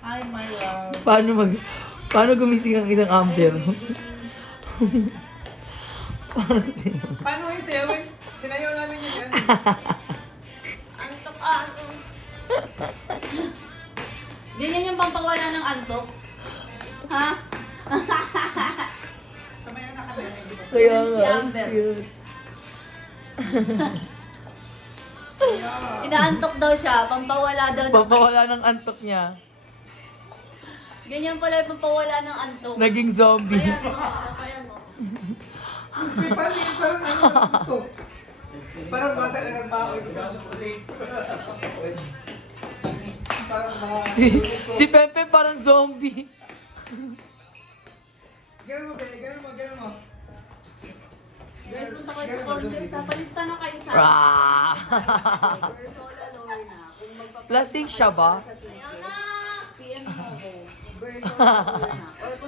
Hi, my love. Paano gumising ang isang amber? Paano kayo sayaw? Sinayaw namin yun yan. Antok aso. Ganyan yung pampawala ng antok. Ha? Samayan na kami. Kaya Si nga, Amber. cute. Inaantok daw siya, pampawala daw. Papawala ng antok niya. Ganyan pala yung pampawala ng antok. Naging zombie. Ayan mo, ayan mo. Parang ano ito? Parang bata na nagbaon sa chocolate. Parang mga... Si Pepe parang zombie. Gano'n mo, Bele. Gano'n mo. Guys, punta kayo sa concert. Sa palista na kayo sa Rah! Virtual alone na. Kung magpapalista Lasing siya ba? kayo sa ticket, PM mo ako. Virtual alone na. Or kung